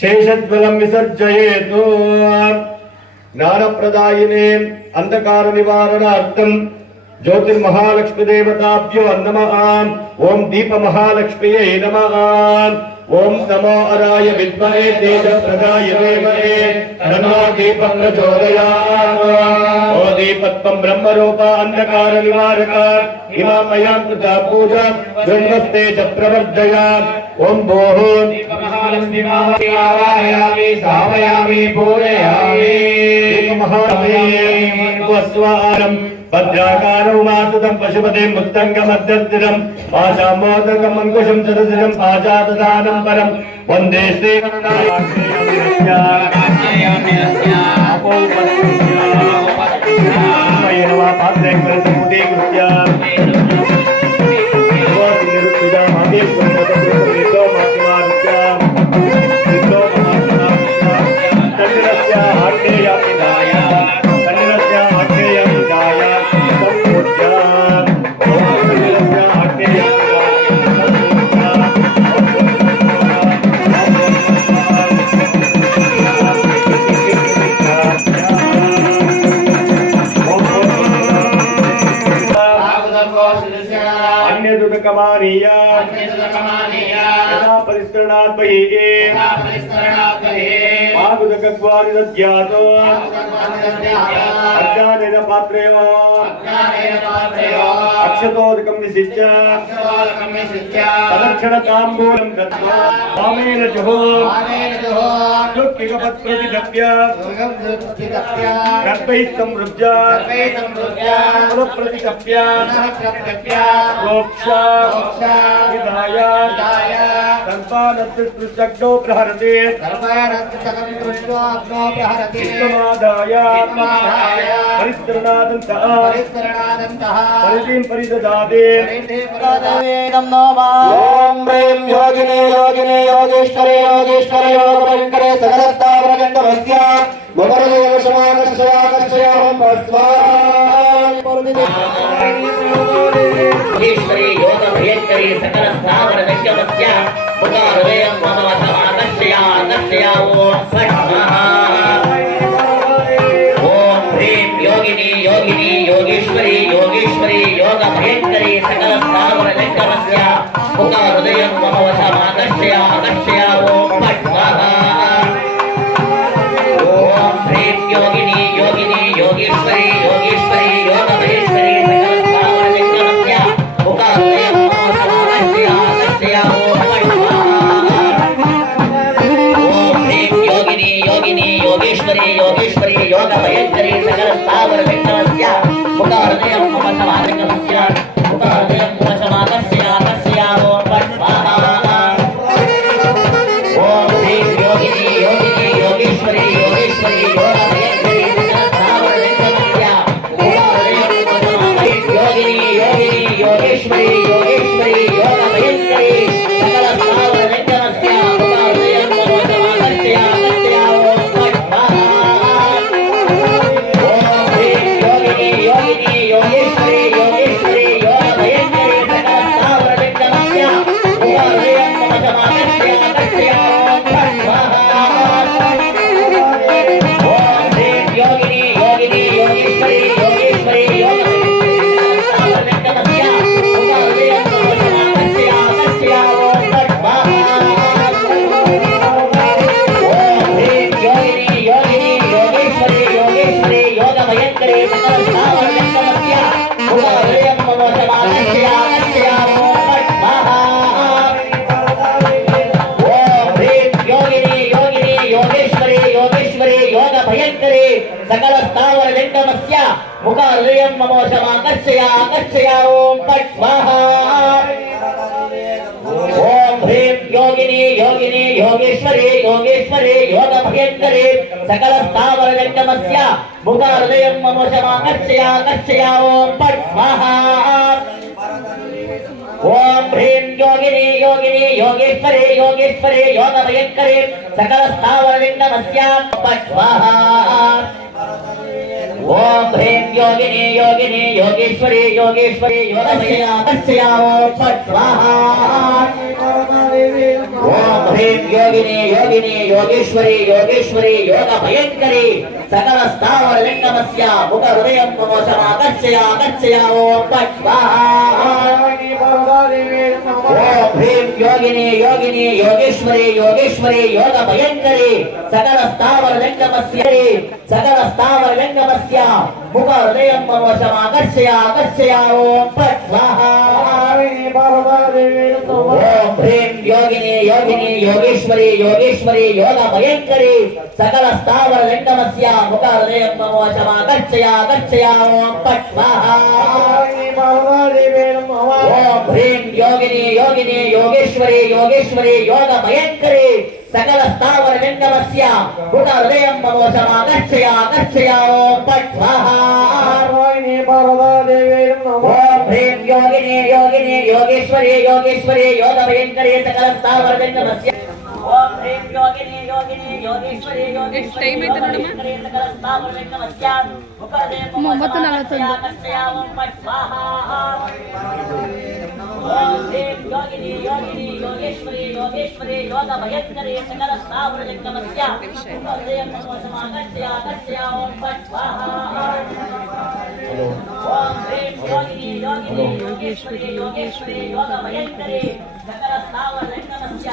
शेषज्वलं विसर्जयेतु ज्ञानप्रदायिने अंधकार निवारणार्थं ज्योतिर्महालक्ष्मी देवताभ्यो नमः। ओम दीप महालक्ष्म्यै नमः। ओम नमो अराय विद्महे तेजप्रदाय धीमहि तन्नो दीपं प्रचोदयात्। ओ दीपत्वं ब्रह्मरूप अंधकार निवारक इमामयां कृता पूजा ब्रह्मस्ते च प्रवर्धयात्। ओम भोः दीप महालक्ष्मी आवाहयामि स्थापयामि पूजयामि। दीप महालक्ष्मी वस्वारं भद्राकारं मातुदं पशुपतिं मुत्तङ्गमध्यस्थिरं पाशामोदकं अंकुशं सरसिजं पाशाददानं परं वन्दे अक्षतोदकं निसिच्य तदक्षण ताम्बूलं दत्त्वा वामेन जुहोक्तिकपत्प्रतिदप्य गर्भैः संवृज्य प्रतिकप्य रोक्षा विधाय सर्वानत्सृष्टो प्रहरते समादाय परिस्तरणादन्तः परिधिं परिददाते। ओम ह्रीं योगिने योगिने योगेश्वरे योगेश्वरे योगभयंकरे सकलस्थावरगण्डमस्य मुखरदेव शमाकर्षयाकर्षयामं योगेश्वरे योगभयंकरे सकलस्थावरगण्डमस्य मुखरदेव शमाकर्षयाकर्षयामो ओम ह्रीं योगिने योगिने योगेश्वरे योगेश्वरे योगभयंकरे सकलस्थावरगण्डमस्य मुखहृदयं मम वशमाकर्षयाकर्षयामो ओम ह्रीं योगिनी योगिनी योगेश्वरी योगेश्वरी योगभयंकरी सकलस्थावरगण्डमस्य मुखहृदयं मम वशमाकर्षयाकर्षयामो ओम ह्रीं योगिनी योगिनी योगेश्वरी योगेश्वरी योगभयंकरी सकलस्थावरगण्डमस्य मुखहृदयं मम वशमाकर्षयाकर्षयामो सकल स्थावरगण्डमस्य मुखहृदयं मम वशमाकर्षयाकर्षयामो फट् स्वाहा। ओम ह्रीं योगिनी योगिनी योगेश्वरी योगेश्वरी योगभयंकरी सकल स्थावरगण्डमस्य मुखहृदयं मम वशमाकर्षयाकर्षयामो फट् स्वाहा। ఓం హ్రీం యోగిని యోగిని యోగేశ్వరి యోగేశ్వరి యోగ భయంకరి సకల స్థావర లింగమస్యాం స్వాహా. ఓం హ్రీం యోగిని యోగిని యోగేశ్వరి యోగేశ్వరి యోగ భయంకరి స్వాహా. ఓం హ్రీం యోగిని యోగిని యోగేశ్వరి యోగేశ్వరి యోగ భయంకరి సకల స్థావర లింగమస్య ముఖ హృదయం మమోషమాకర్షయ ఓం స్వాహా. ఓం హ్రీం యోగిని యోగిని యోగేశ్వరి యోగేశ్వరి యోగ భయంకరి సకల స్థావర లింగమస్య సకల స్థావర లింగమస్య ముఖ హృదయం మమోషమాకర్షయ ఓం స్వాహా. ఓం హ్రీం యోగిని యోగిని యోగేశ్వరి యోగేశ్వరి యోగ భయంకరి సకల స్థావర లింగమస్య ముఖ హృదయం మమోషమాకర్షయ ఓం స్వాహా. ఓం హ్రీం యోగిని యోగిని యోగేశ్వరి యోగేశ్వరి యోగ భయంకరి సకల స్థావర లింగమస్య ముఖ హృదయం మమోషమాకర్షయ ఓం స్వాహా. ఓం హ్రీం యోగిని యోగిని యోగేశ్వరి యోగేశ్వరి యోగ భయంకరి సకల స్థావర లింగమస్య ఓం హ్రీం యోగిని యోగిని యోగేశ్వరి యోగేశ్వరి యోగ భయంకరి సకల స్థావర లింగమస్య ముఖ హృదయం మమోషమాకర్షయ ఓం స్వాహా. ఓం హ్రీం యోగిని యోగిని యోగేశ్వరి యోగేశ్వరి యోగ భయంకరి సకల స్థావర లింగమస్య ముఖ హృదయం మమోషమాకర్షయ ఓం స్వాహా. ఓం హ్రీం యోగిని యోగిని యోగేశ్వరి యోగేశ్వరి యోగ భయంకరి సకల స్థావర లింగమస్య